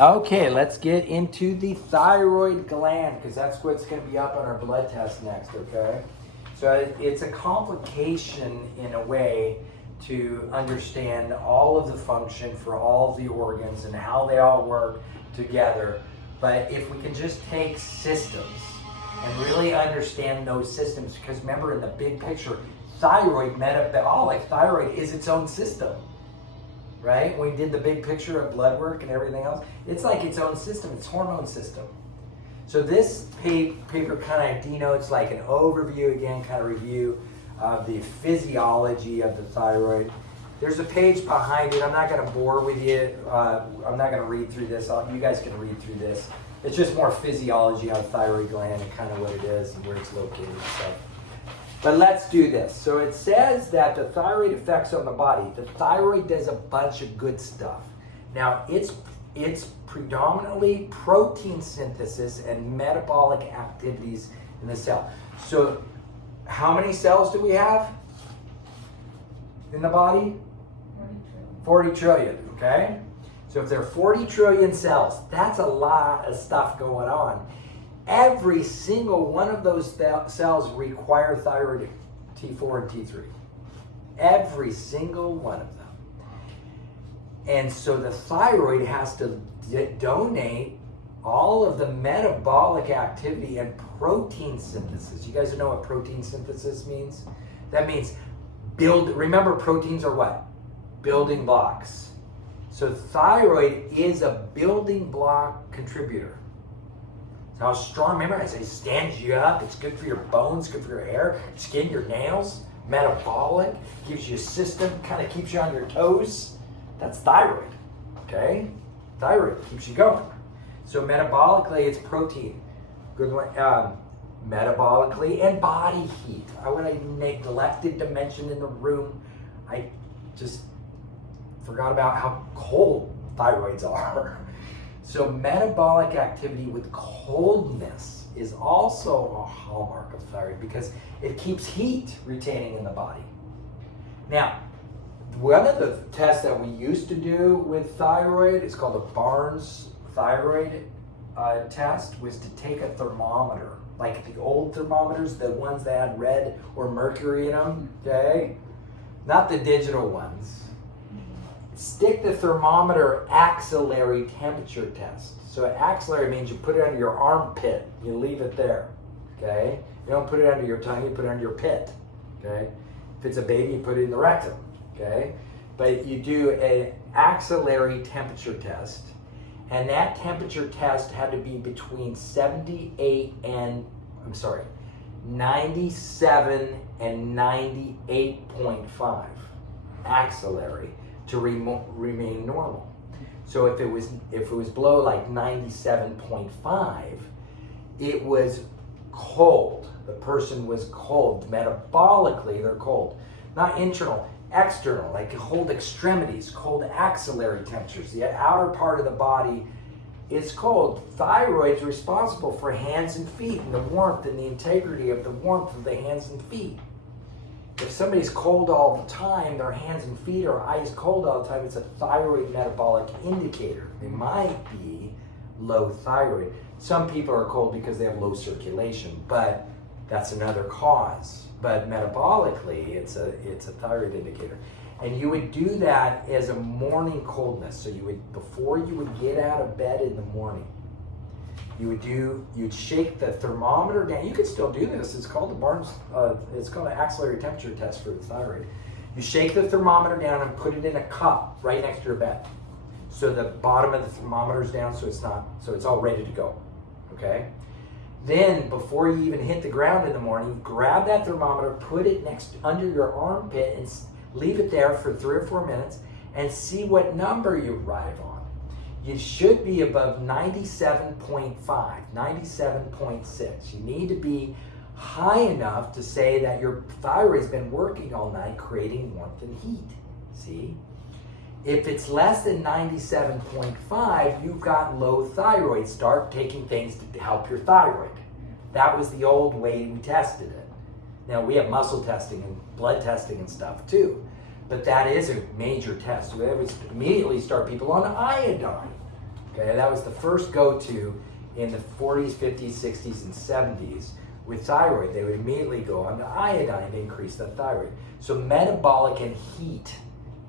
Okay, let's get into the thyroid gland because that's what's going to be up on our blood test next, okay? So it's a complication in a way to understand all of the function for all of the organs and how they all work together. But if we can just take systems and really understand those systems, because remember in the big picture, thyroid, metabolic thyroid is its own system. Right? When we did the big picture of blood work and everything else, it's like its own system, its hormone system. So this paper kind of denotes like an overview, again, kind of review of the physiology of the thyroid. There's a page behind it. I'm not going to bore with you. I'm not going to read through this. You guys can read through this. It's just more physiology on the thyroid gland and kind of what it is and where it's located and stuff. But let's do this. So it says that the thyroid effects on the body. The thyroid does a bunch of good stuff. Now, it's predominantly protein synthesis and metabolic activities in the cell. So how many cells do we have in the body? 40 trillion, okay? So if there are 40 trillion cells, that's a lot of stuff going on. Every single one of those cells require thyroid T4 and T3. Every single one of them. And so the thyroid has to donate all of the metabolic activity and protein synthesis. You guys know what protein synthesis means? That means remember proteins are what? Building blocks. So thyroid is a building block contributor. How strong, remember I say stands you up, it's good for your bones, good for your hair, your skin, your nails, metabolic, gives you a system, kind of keeps you on your toes. That's thyroid, okay? Thyroid keeps you going. So metabolically, it's protein. Good one. Metabolically and body heat. I would have neglected to mention in the room, I just forgot about how cold thyroids are. So metabolic activity with coldness is also a hallmark of thyroid because it keeps heat retaining in the body. Now, one of the tests that we used to do with thyroid is called a Barnes thyroid test, was to take a thermometer, like the old thermometers, the ones that had lead or mercury in them, okay? Not the digital ones. Stick the thermometer axillary temperature test. So axillary means you put it under your armpit, you leave it there, okay? You don't put it under your tongue, you put it under your pit, okay? If it's a baby, you put it in the rectum, okay? But you do an axillary temperature test, and that temperature test had to be between 97 and 98.5 axillary to remain normal. So if it was below like 97.5, it was cold. The person was cold. Metabolically, they're cold. Not internal, external, like cold extremities, cold axillary temperatures. The outer part of the body is cold. Thyroid is responsible for hands and feet and the warmth and the integrity of the warmth of the hands and feet. If somebody's cold all the time, their hands and feet are ice cold all the time, it's a thyroid metabolic indicator. They might be low thyroid. Some people are cold because they have low circulation, but that's another cause. But metabolically, it's a thyroid indicator. And you would do that as a morning coldness. So before you would get out of bed in the morning, you'd shake the thermometer down. You could still do this. It's called it's called an axillary temperature test for the thyroid. You shake the thermometer down and put it in a cup right next to your bed. So the bottom of the thermometer is down, so it's all ready to go. Okay? Then before you even hit the ground in the morning, grab that thermometer, put it under your armpit and leave it there for 3 or 4 minutes and see what number you arrive on. You should be above 97.5, 97.6. You need to be high enough to say that your thyroid's been working all night creating warmth and heat. See? If it's less than 97.5, you've got low thyroid. Start taking things to help your thyroid. That was the old way we tested it. Now we have muscle testing and blood testing and stuff too. But that is a major test. We always immediately start people on iodine. Okay, that was the first go-to in the 40s, 50s, 60s, and 70s. With thyroid, they would immediately go on the iodine to increase the thyroid. So metabolic and heat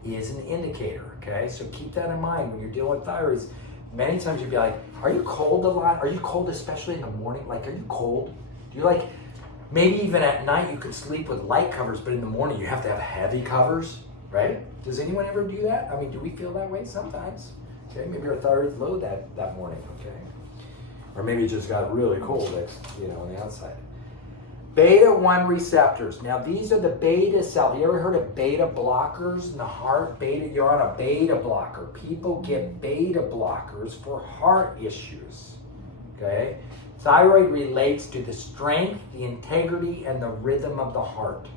is an indicator, okay? So keep that in mind when you're dealing with thyroids. Many times you'd be like, are you cold a lot? Are you cold especially in the morning? Like, are you cold? Do you like, maybe even at night you could sleep with light covers, but in the morning you have to have heavy covers, right? Does anyone ever do that? I mean, do we feel that way sometimes? Okay, maybe our thyroid's low that morning, okay? Or maybe it just got really cold, on the outside. Beta-1 receptors. Now these are the beta cell. You ever heard of beta blockers in the heart? You're on a beta blocker. People get beta blockers for heart issues. Okay? Thyroid relates to the strength, the integrity, and the rhythm of the heart.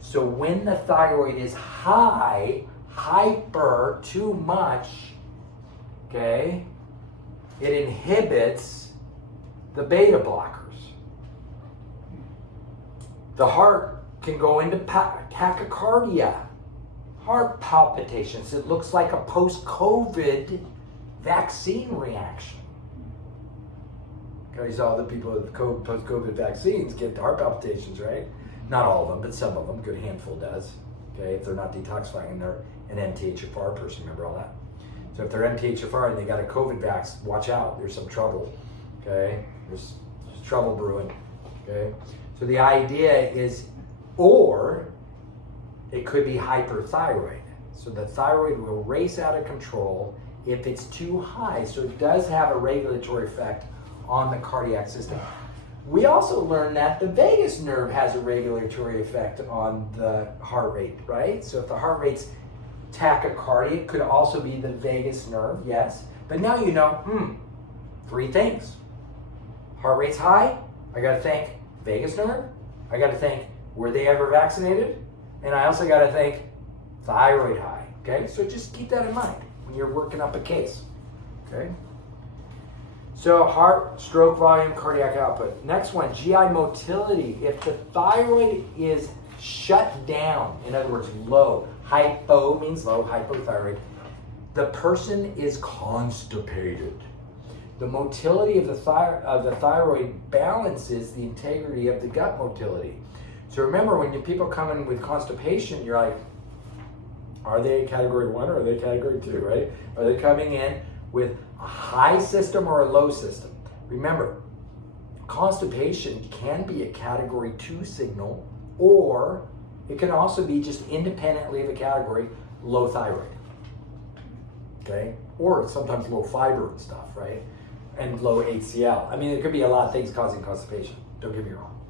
So when the thyroid is high, hyper, too much, okay, it inhibits the beta blockers. The heart can go into tachycardia, heart palpitations. It looks like a post-COVID vaccine reaction. Because all the people with post-COVID vaccines get heart palpitations, right? Not all of them, but some of them. A good handful does. Okay, if they're not detoxifying and they're an MTHFR person, remember all that? So if they're MTHFR and they got a COVID vax, watch out. There's some trouble. Okay, there's trouble brewing. Okay. So the idea is, or it could be hyperthyroid. So the thyroid will race out of control if it's too high. So it does have a regulatory effect on the cardiac system. We also learned that the vagus nerve has a regulatory effect on the heart rate, right? So if the heart rate's tachycardia, it could also be the vagus nerve, yes. But now you know, 3 things. Heart rate's high, I gotta think vagus nerve, I got to think, were they ever vaccinated? And I also got to think, thyroid high, okay? So just keep that in mind when you're working up a case, okay? So heart, stroke volume, cardiac output. Next one, GI motility. If the thyroid is shut down, in other words, low, hypo means low, hypothyroid, the person is constipated. The motility of the thyroid balances the integrity of the gut motility. So remember, when people come in with constipation, you're like, are they category 1 or are they category 2, right? Are they coming in with a high system or a low system? Remember, constipation can be a category 2 signal, or it can also be just independently of a category, low thyroid, okay? Or sometimes low fiber and stuff, right? And low HCl. I mean, there could be a lot of things causing constipation, don't get me wrong.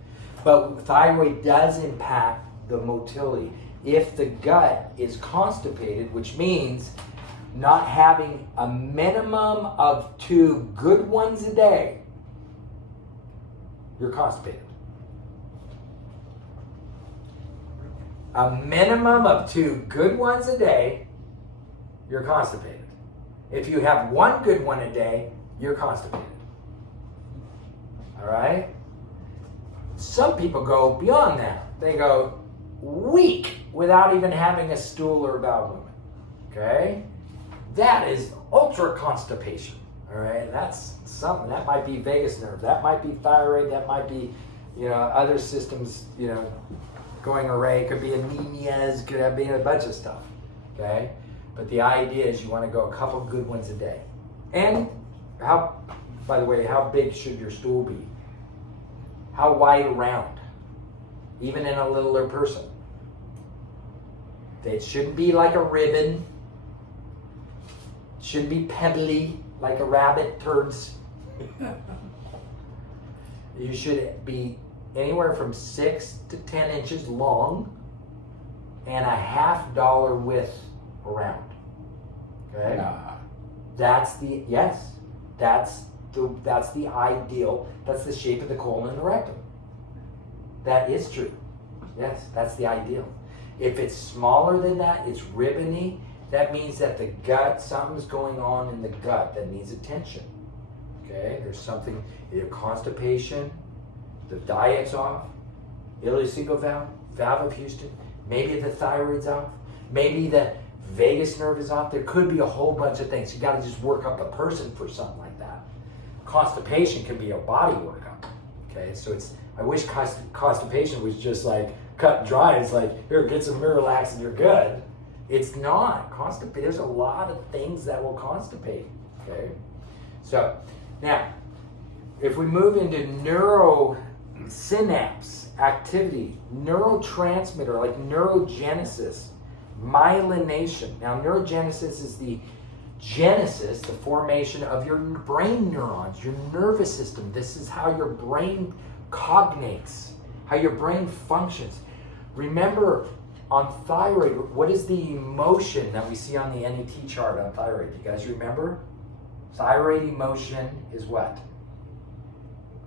But thyroid does impact the motility. If the gut is constipated, which means not having a minimum of 2 good ones a day, you're constipated. A minimum of 2 good ones a day, you're constipated. If you have 1 good one a day, you're constipated. All right? Some people go beyond that. They go week without even having a stool or bowel movement. Okay? That is ultra constipation. All right? That's something. That might be vagus nerve. That might be thyroid. That might be, other systems, going array. It could be anemias. Could be a bunch of stuff. Okay? But the idea is you want to go a couple good ones a day. And by the way, how big should your stool be? How wide around? Even in a littler person. It shouldn't be like a ribbon. It shouldn't be pebbly like a rabbit turds. You should be anywhere from 6 to 10 inches long and a $50 width around. Okay? That's the ideal. That's the shape of the colon and the rectum. That is true. Yes, that's the ideal. If it's smaller than that, it's ribbony. That means that the gut, something's going on in the gut that needs attention. Okay, there's something, either constipation, the diet's off, ileocecal valve of Houston, maybe the thyroid's off, maybe the vagus nerve is off. There could be a whole bunch of things. You got to just work up a person for something like that. Constipation can be a body workup. Okay, so I wish constipation was just like cut and dry. It's like, here, get some Miralax and you're good. It's not. There's a lot of things that will constipate. Okay, so now if we move into neurosynapse activity, neurotransmitter like neurogenesis, myelination. Now, neurogenesis is the genesis, the formation of your brain neurons, your nervous system. This is how your brain cognates, how your brain functions. Remember, on thyroid, what is the emotion that we see on the NET chart on thyroid? Do you guys remember? Thyroid emotion is what?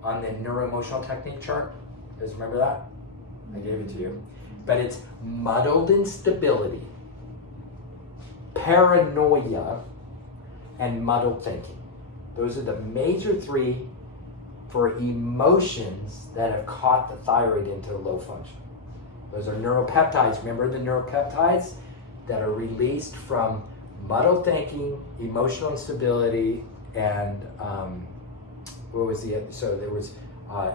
On the neuroemotional technique chart? You guys remember that? I gave it to you. But it's muddled instability, paranoia, and muddled thinking. Those are the major three for emotions that have caught the thyroid into low function. Those are neuropeptides. Remember the neuropeptides that are released from muddled thinking, emotional instability, and what was the other? So there was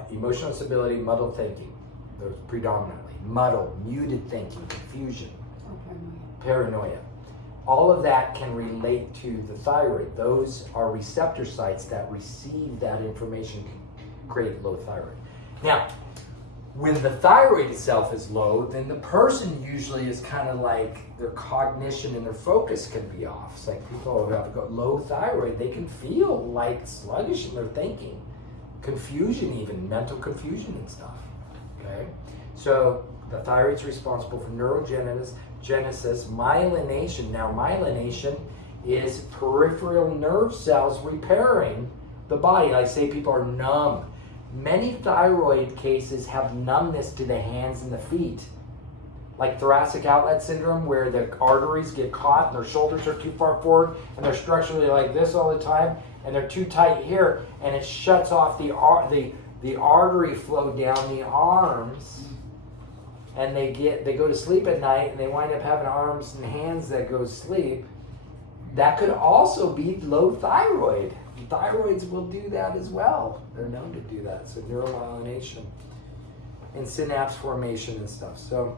emotional instability, muddled thinking. Those predominantly. Muddled, muted thinking, confusion, paranoia. All of that can relate to the thyroid. Those are receptor sites that receive that information, can create low thyroid. Now, when the thyroid itself is low, then the person usually is kind of like their cognition and their focus can be off. It's like people who have low thyroid, they can feel like sluggish in their thinking, confusion even, mental confusion and stuff, okay? So the thyroid's responsible for neurogenesis, myelination. Now, myelination is peripheral nerve cells repairing the body. Like, say people are numb. Many thyroid cases have numbness to the hands and the feet. Like thoracic outlet syndrome, where the arteries get caught and their shoulders are too far forward and they're structurally like this all the time and they're too tight here and it shuts off the artery flow down the arms. And they go to sleep at night and they wind up having arms and hands that go to sleep. That could also be low thyroid. Thyroids will do that as well. They're known to do that. So neuromyelination and synapse formation and stuff. So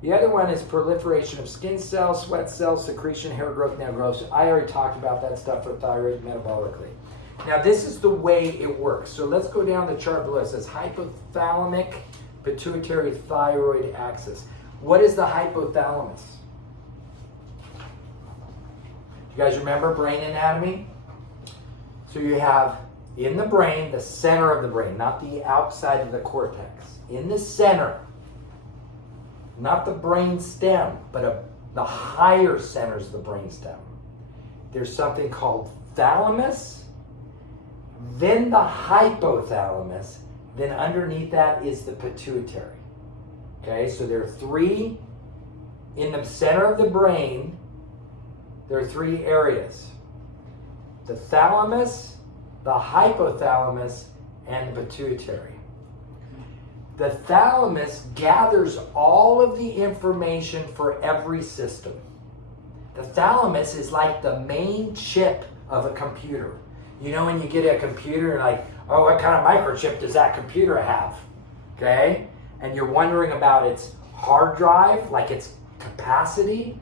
the other one is proliferation of skin cells, sweat cells, secretion, hair growth, nail growth. I already talked about that stuff for thyroid metabolically. Now this is the way it works. So let's go down the chart below. It says hypothalamic pituitary thyroid axis. What is the hypothalamus? You guys remember brain anatomy? So you have in the brain, the center of the brain, not the outside of the cortex. In the center, not the brain stem, but the higher centers of the brain stem. There's something called thalamus, then the hypothalamus, then underneath that is the pituitary. Okay, so there are three in the center of the brain. There are three areas: the thalamus, the hypothalamus, and the pituitary. The thalamus gathers all of the information for every system. The thalamus is like the main chip of a computer. You know, when you get a computer, you're like, oh, what kind of microchip does that computer have? Okay? And you're wondering about its hard drive, like its capacity.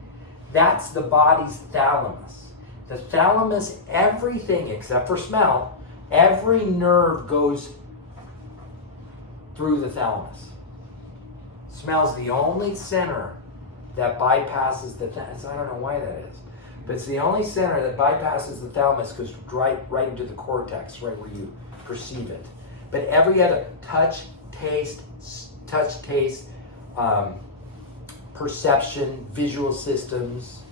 That's the body's thalamus. The thalamus, everything except for smell, every nerve goes through the thalamus. Smell's the only center that bypasses the thalamus. I don't know why that is. But it's the only center that bypasses the thalamus, goes right into the cortex, right where you perceive it. But every other touch, taste, perception, visual systems,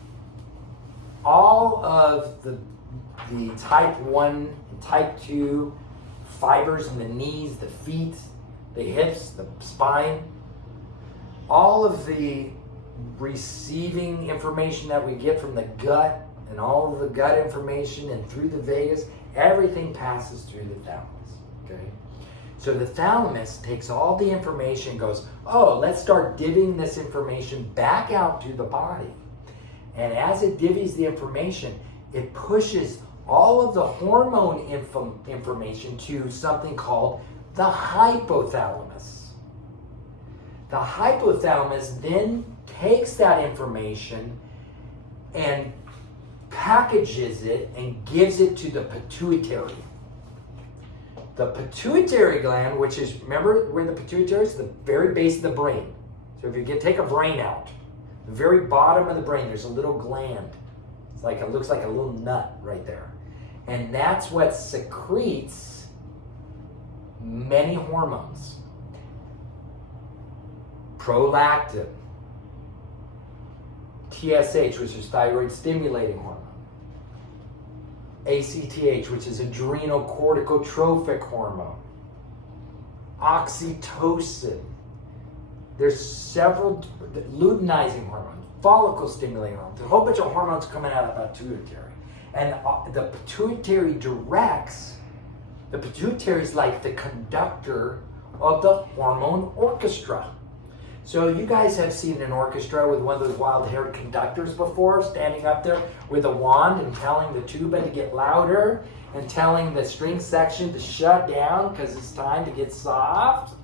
all of the type 1 and type 2 fibers in the knees, the feet, the hips, the spine, all of the receiving information that we get from the gut and all of the gut information and through the vagus, everything passes through the thalamus, okay? So the thalamus takes all the information, goes, oh, let's start divvying this information back out to the body. And as it divvies the information, it pushes all of the hormone information to something called the hypothalamus. The hypothalamus then takes that information and packages it and gives it to the pituitary. The pituitary gland, which is, remember where the pituitary is? The very base of the brain. So if you take a brain out, the very bottom of the brain, there's a little gland. It's like, it looks like a little nut right there. And that's what secretes many hormones. Prolactin, TSH, which is thyroid stimulating hormone, ACTH, which is adrenocorticotropic hormone, oxytocin. There's several, luteinizing hormone, follicle stimulating hormone. There's a whole bunch of hormones coming out of the pituitary. And the pituitary directs, the pituitary is like the conductor of the hormone orchestra. So you guys have seen an orchestra with one of those wild-haired conductors before, standing up there with a wand and telling the tuba to get louder and telling the string section to shut down because it's time to get soft.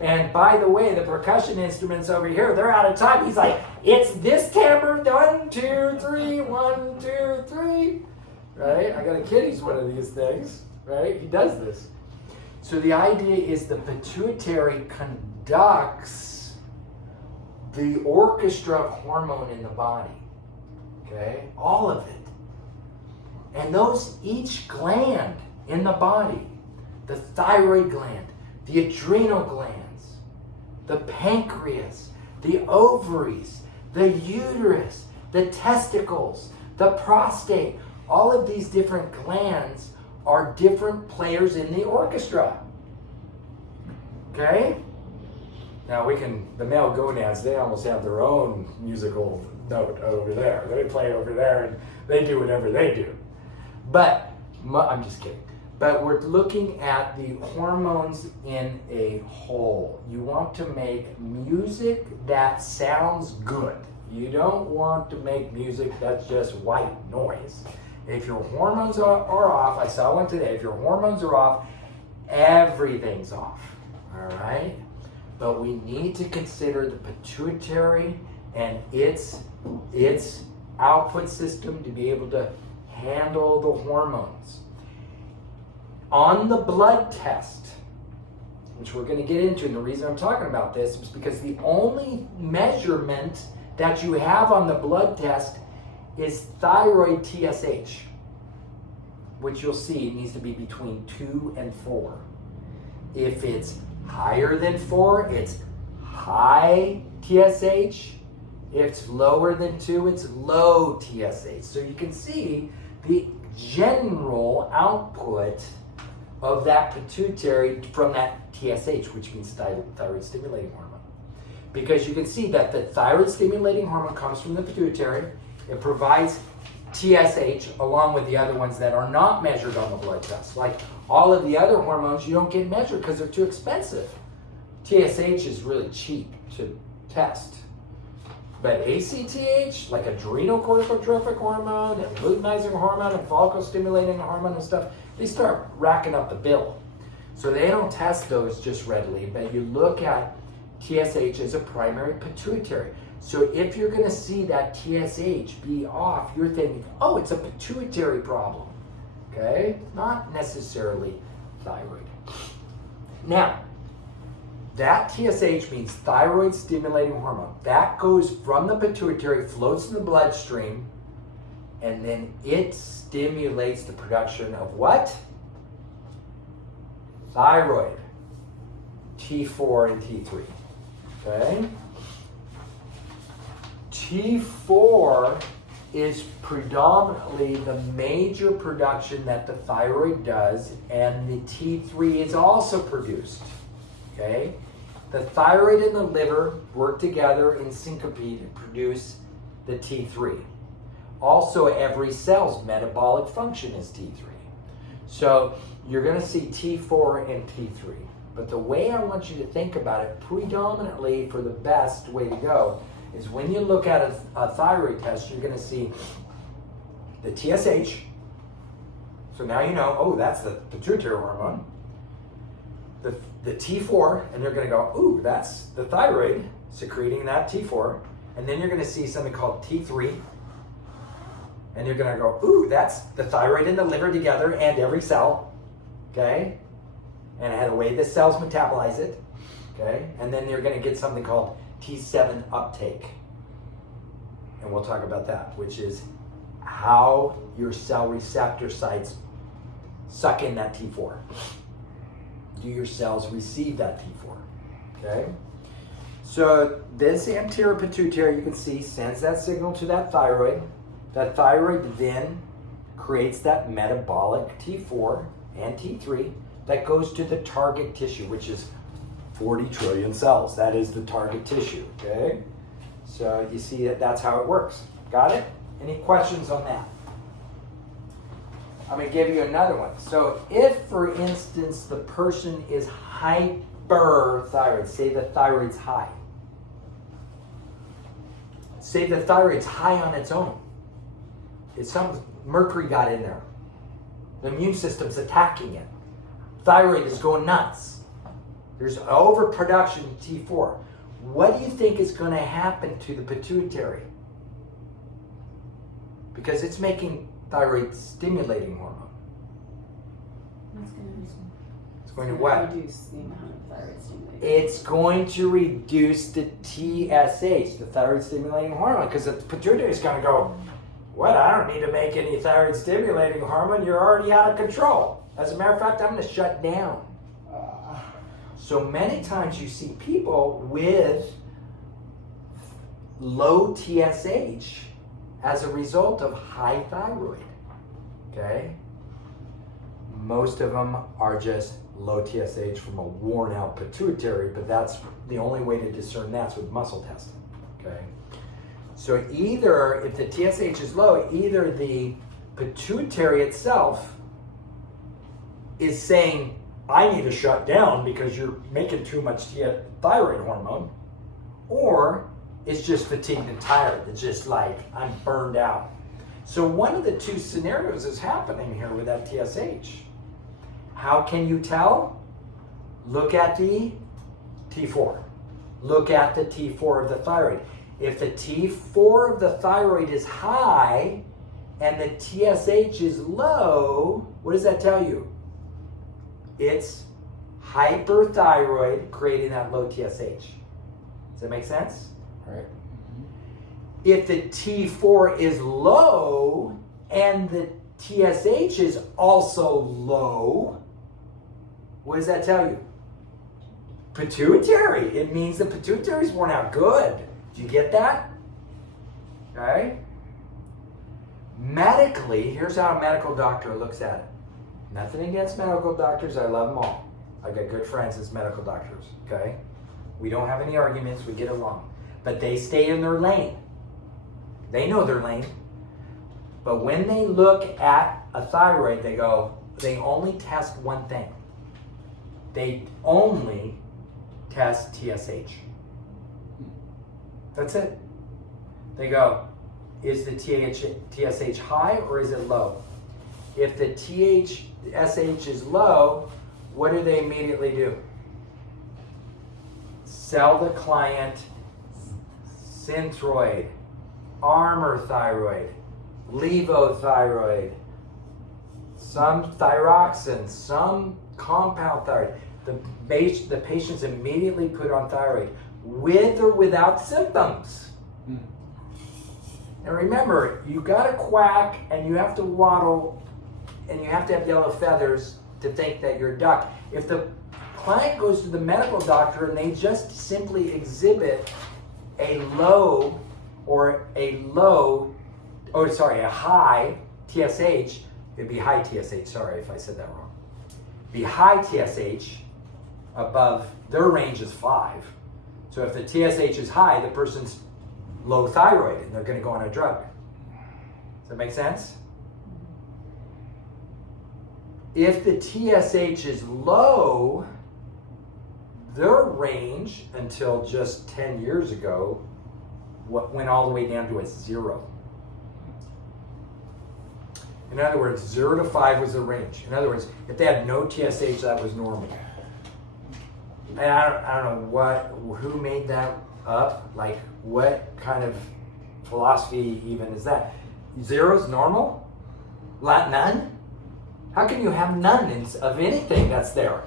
And by the way, the percussion instruments over here, they're out of time. He's like, it's this timbre, 1, 2, 3, 1, 2, 3. Right? I got a kid, he's one of these things. Right? He does this. So the idea is the pituitary conducts the orchestra of hormone in the body. Okay? All of it. And those, each gland in the body, the thyroid gland, the adrenal glands, the pancreas, the ovaries, the uterus, the testicles, the prostate, all of these different glands are different players in the orchestra. Okay? Now the male gonads, they almost have their own musical note over there. They play over there and they do whatever they do. But, I'm just kidding. But we're looking at the hormones in a whole. You want to make music that sounds good. You don't want to make music that's just white noise. If your hormones are off, I saw one today, if your hormones are off, everything's off. All right? But we need to consider the pituitary and its output system to be able to handle the hormones. On the blood test, which we're going to get into, and the reason I'm talking about this is because the only measurement that you have on the blood test is thyroid TSH, which you'll see needs to be between 2 and 4. If it's higher than 4, it's high TSH. If it's lower than 2, it's low TSH. So you can see the general output of that pituitary from that TSH, which means thyroid stimulating hormone. Because you can see that the thyroid stimulating hormone comes from the pituitary. It provides TSH along with the other ones that are not measured on the blood test. Like all of the other hormones, you don't get measured because they're too expensive. TSH is really cheap to test. But ACTH, like adrenocorticotropic hormone and luteinizing hormone and follicle stimulating hormone and stuff, they start racking up the bill. So they don't test those just readily, but you look at TSH as a primary pituitary. So if you're going to see that TSH be off, you're thinking, oh, it's a pituitary problem. Okay? Not necessarily thyroid. Now, that TSH means thyroid stimulating hormone. That goes from the pituitary, floats in the bloodstream, and then it stimulates the production of what? Thyroid. T4 and T3. Okay? T4 is predominantly the major production that the thyroid does, and the T3 is also produced. Okay? The thyroid and the liver work together in syncope to produce the T3. Also, every cell's metabolic function is T3. So you're going to see T4 and T3. But the way I want you to think about it, predominantly for the best way to go, is when you look at a thyroid test, you're going to see the TSH. So now you know, oh, that's the pituitary hormone. The T4, and you're going to go, ooh, that's the thyroid secreting that T4. And then you're going to see something called T3. And you're going to go, ooh, that's the thyroid and the liver together and every cell. Okay? And the way the cells metabolize it. Okay? And then you're going to get something called T7 uptake. And we'll talk about that, which is how your cell receptor sites suck in that T4. Do your cells receive that T4? Okay? So this anterior pituitary, you can see, sends that signal to that thyroid. That thyroid then creates that metabolic T4 and T3 that goes to the target tissue, which is 40 trillion cells. That is the target tissue, okay? So you see that's how it works. Got it? Any questions on that? I'm going to give you another one. So if, for instance, the person is hyperthyroid, say the thyroid's high. Say the thyroid's high on its own. It's some mercury got in there. The immune system's attacking it. Thyroid is going nuts. There's overproduction of T4. What do you think is going to happen to the pituitary? Because it's making thyroid stimulating hormone. It's going to what? Reduce the amount of thyroid stimulating. It's going to reduce the TSH, the thyroid stimulating hormone, because the pituitary is going to go, what? I don't need to make any thyroid stimulating hormone. You're already out of control. As a matter of fact, I'm going to shut down. So many times you see people with low TSH as a result of high thyroid, okay? Most of them are just low TSH from a worn out pituitary, but that's the only way to discern that's with muscle testing, okay? So either, if the TSH is low, either the pituitary itself is saying, I need to shut down because you're making too much thyroid hormone, or it's just fatigued and tired. It's just like, I'm burned out. So one of the two scenarios is happening here with that TSH. How can you tell? Look at the T4. Look at the T4 of the thyroid. If the T4 of the thyroid is high and the TSH is low, what does that tell you? It's hyperthyroid creating that low TSH. Does that make sense? All right. If the T4 is low and the TSH is also low, what does that tell you? Pituitary. It means the pituitary's worn out. Good. Do you get that? Okay. Medically, here's how a medical doctor looks at it. Nothing against medical doctors. I love them all. I got good friends as medical doctors. Okay. We don't have any arguments. We get along. But they stay in their lane. They know their lane. But when they look at a thyroid, they only test one thing. They only test TSH. That's it. They go, is the TSH high or is it low? If the TSH is low, what do they immediately do? Sell the client Synthroid, Armor Thyroid, Levothyroid, some thyroxine, some compound thyroid. The patient's immediately put on thyroid with or without symptoms. And remember, you got to quack and you have to waddle and you have to have yellow feathers to think that you're a duck. If the client goes to the medical doctor and they just simply exhibit a high TSH, it'd be high TSH, sorry if I said that wrong. Be high TSH above, their range is 5. So if the TSH is high, the person's low thyroid and they're going to go on a drug. Does that make sense? If the TSH is low, their range until just 10 years ago went all the way down to a 0. In other words, 0 to 5 was the range. In other words, if they had no TSH, that was normal. And I don't know who made that up. Like, what kind of philosophy even is that? 0 is normal? None? How can you have none of anything that's there?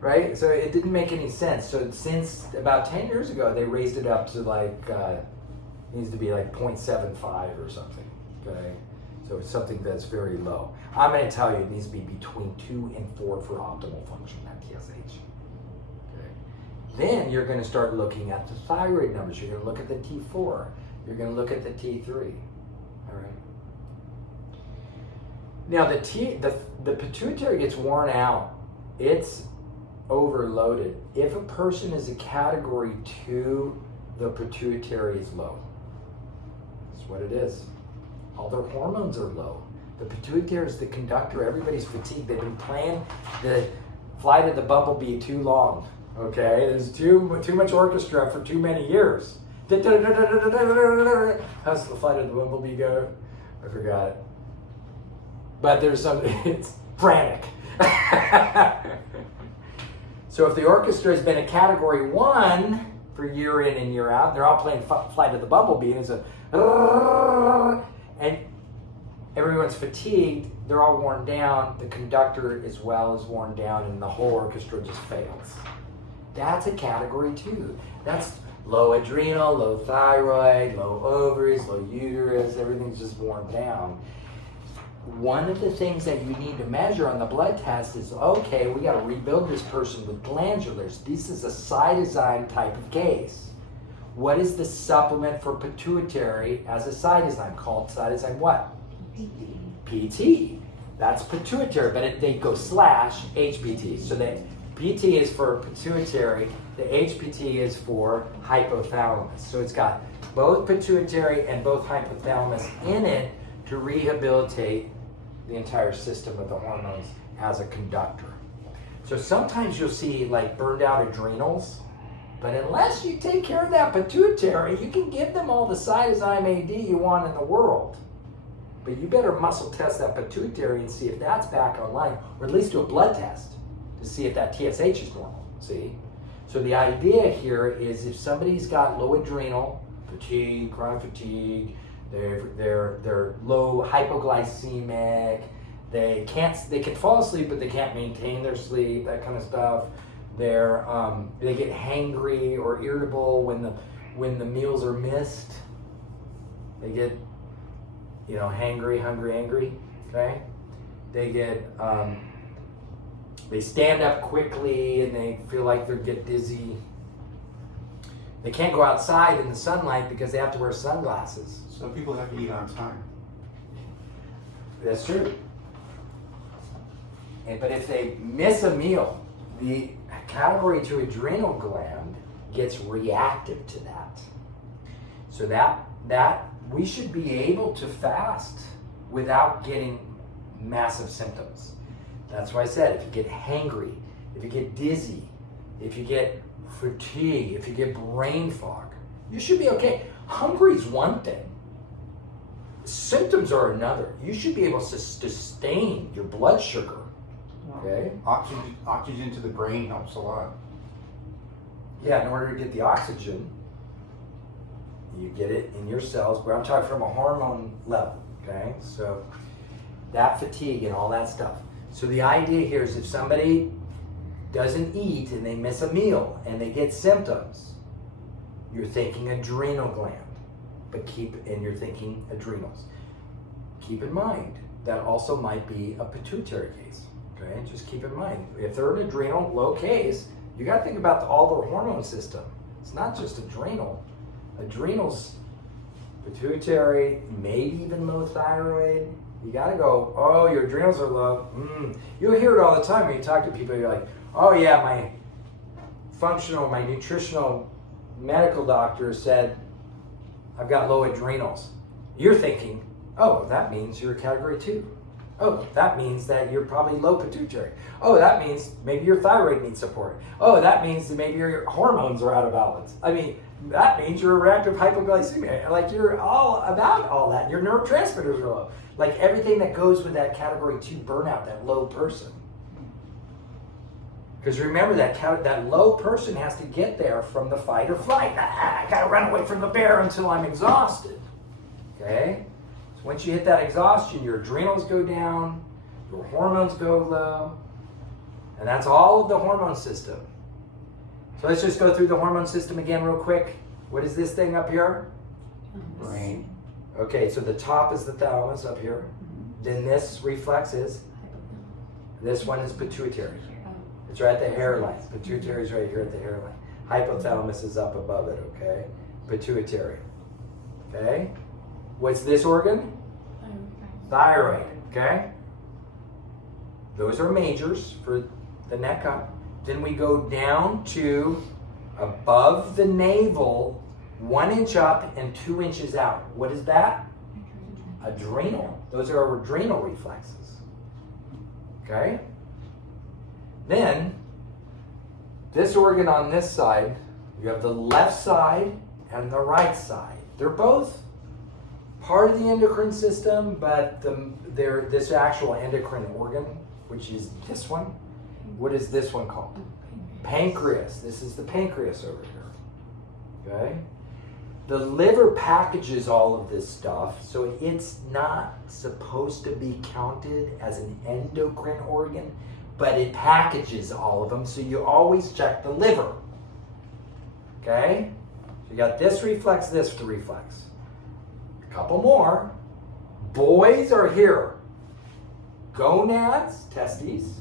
Right? So it didn't make any sense. So since about 10 years ago, they raised it up to like, needs to be like 0.75 or something. Okay? So it's something that's very low. I'm going to tell you it needs to be between 2 and 4 for optimal function, that TSH. Okay? Then you're going to start looking at the thyroid numbers. You're going to look at the T4. You're going to look at the T3. All right? Now the pituitary gets worn out. It's overloaded. If a person is a category 2, the pituitary is low. That's what it is. All their hormones are low. The pituitary is the conductor. Everybody's fatigued. They've been playing the Flight of the Bumblebee too long. Okay, there's too much orchestra for too many years. How's the Flight of the Bumblebee go? I forgot it. But there's some. It's frantic. So if the orchestra has been a category 1 for year in and year out, they're all playing Flight of the Bumblebee, and it's and everyone's fatigued, they're all worn down, the conductor as well is worn down, and the whole orchestra just fails. That's a category 2. That's low adrenal, low thyroid, low ovaries, low uterus, everything's just worn down. One of the things that you need to measure on the blood test is, okay, we got to rebuild this person with glandulars. This is a cytosine type of case. What is the supplement for pituitary as a cytosine called cytosine what? PT. That's pituitary, but they go / HPT. So the PT is for pituitary, the HPT is for hypothalamus. So it's got both pituitary and both hypothalamus in it to rehabilitate the entire system of the hormones as a conductor. So sometimes you'll see like burned out adrenals, but unless you take care of that pituitary, you can give them all the cytosine AD you want in the world. But you better muscle test that pituitary and see if that's back online, or at least do a blood test to see if that TSH is normal, see? So the idea here is if somebody's got low adrenal, fatigue, chronic fatigue, they're low hypoglycemic, they can fall asleep but they can't maintain their sleep, that kind of stuff. They get hangry or irritable when the meals are missed. They get hangry, hungry, angry. Okay, they get they stand up quickly and they feel like they get dizzy. They can't go outside in the sunlight because they have to wear sunglasses. Some people have to eat on time. That's true. But if they miss a meal, the category 2 adrenal gland gets reactive to that. So that we should be able to fast without getting massive symptoms. That's why I said if you get hangry, if you get dizzy, if you get fatigue, if you get brain fog, you should be okay. Hungry is one thing. Symptoms are another. You should be able to sustain your blood sugar. Okay? Oxygen to the brain helps a lot. Yeah, in order to get the oxygen, you get it in your cells, but I'm talking from a hormone level, okay? So that fatigue and all that stuff. So the idea here is if somebody doesn't eat and they miss a meal and they get symptoms, you're thinking adrenal gland, and you're thinking adrenals. Keep in mind, that also might be a pituitary case, okay? Just keep in mind, if they're an adrenal low case, you gotta think about all the hormone system. It's not just adrenal. Adrenals, pituitary, maybe even low thyroid. You gotta go, oh, your adrenals are low. You'll hear it all the time when you talk to people. You're like, oh yeah, my nutritional medical doctor said I've got low adrenals. You're thinking, oh, that means you're a category 2. Oh, that means that you're probably low pituitary. Oh, that means maybe your thyroid needs support. Oh, that means that maybe your hormones are out of balance. I mean, that means you're a reactive hypoglycemia. Like you're all about all that. Your neurotransmitters are low. Like everything that goes with that category 2 burnout, that low person. Because remember that low person has to get there from the fight or flight. I gotta run away from the bear until I'm exhausted. Okay? So once you hit that exhaustion, your adrenals go down, your hormones go low, and that's all of the hormone system. So let's just go through the hormone system again real quick. What is this thing up here? Brain. Okay, so the top is the thalamus up here. Then this reflex is, this one is pituitary. It's right at the hairline. Pituitary is right here at the hairline. Hypothalamus is up above it, okay? Pituitary. Okay? What's this organ? Thyroid, okay? Those are majors for the neck up. Then we go down to above the navel, 1 inch up and 2 inches out. What is that? Adrenal. Those are our adrenal reflexes. Okay? Then, this organ on this side, you have the left side and the right side. They're both part of the endocrine system, but they're this actual endocrine organ, which is this one. What is this one called? Pancreas. This is the pancreas over here. Okay? The liver packages all of this stuff, so it's not supposed to be counted as an endocrine organ, but it packages all of them, so you always check the liver. Okay? So you got this reflex, this reflex. A couple more. Boys are here. Gonads, testes,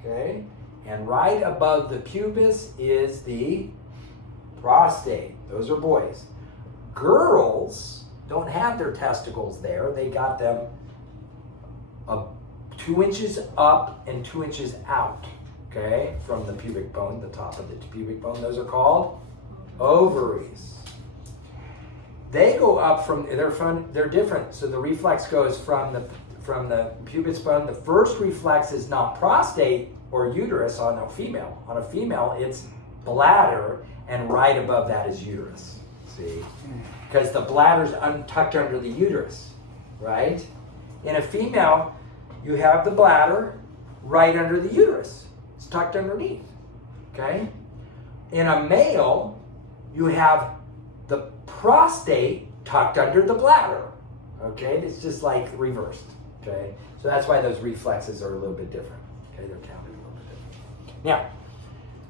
okay? And right above the pubis is the prostate. Those are boys. Girls don't have their testicles there. They got them 2 inches up and 2 inches out, okay? From the pubic bone, the top of the pubic bone. Those are called ovaries. They go up they're different. So the reflex goes from the pubis bone. The first reflex is not prostate or uterus on a female. On a female, it's bladder, and right above that is uterus. See? Because the bladder's tucked under the uterus, right? In a female, you have the bladder right under the uterus. It's tucked underneath, okay? In a male, you have the prostate tucked under the bladder, okay? It's just like reversed, okay? So that's why those reflexes are a little bit different, okay? They're counted a little bit different. Now,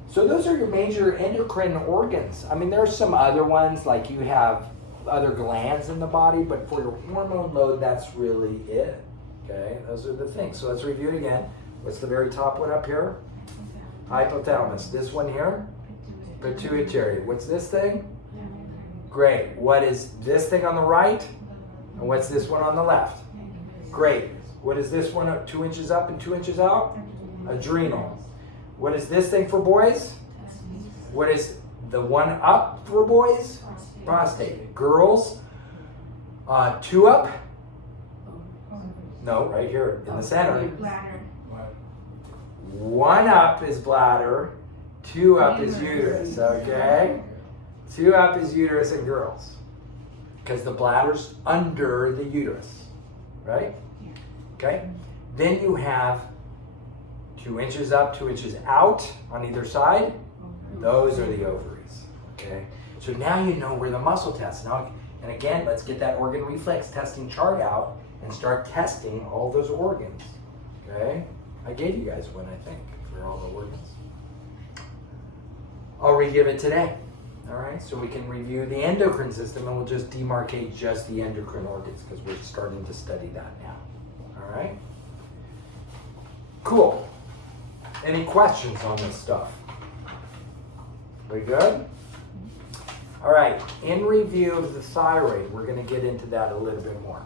so those are your major endocrine organs. I mean, there are some other ones, like you have other glands in the body, but for your hormone load, that's really it. Okay, those are the things. So let's review it again. What's the very top one up here? Hypothalamus. This one here? Pituitary. What's this thing? Great. What is this thing on the right? And what's this one on the left? Great. What is this one 2 inches up and 2 inches out? Adrenal. What is this thing for boys? What is the one up for boys? Prostate. Girls, 2 up? No, right here in the center. Bladder. 1 up is bladder, 2 up is uterus, okay? 2 up is uterus in girls. Because the bladder's under the uterus, right? Okay? Then you have 2 inches up, 2 inches out on either side. Those are the ovaries, okay? So now you know where the muscle tests. Now, and again, let's get that organ reflex testing chart out and start testing all those organs, okay? I gave you guys one, I think, for all the organs. I'll re-give it today, all right? So we can review the endocrine system, and we'll just demarcate just the endocrine organs because we're starting to study that now, all right? Cool. Any questions on this stuff? We good? All right, in review of the thyroid, we're going to get into that a little bit more.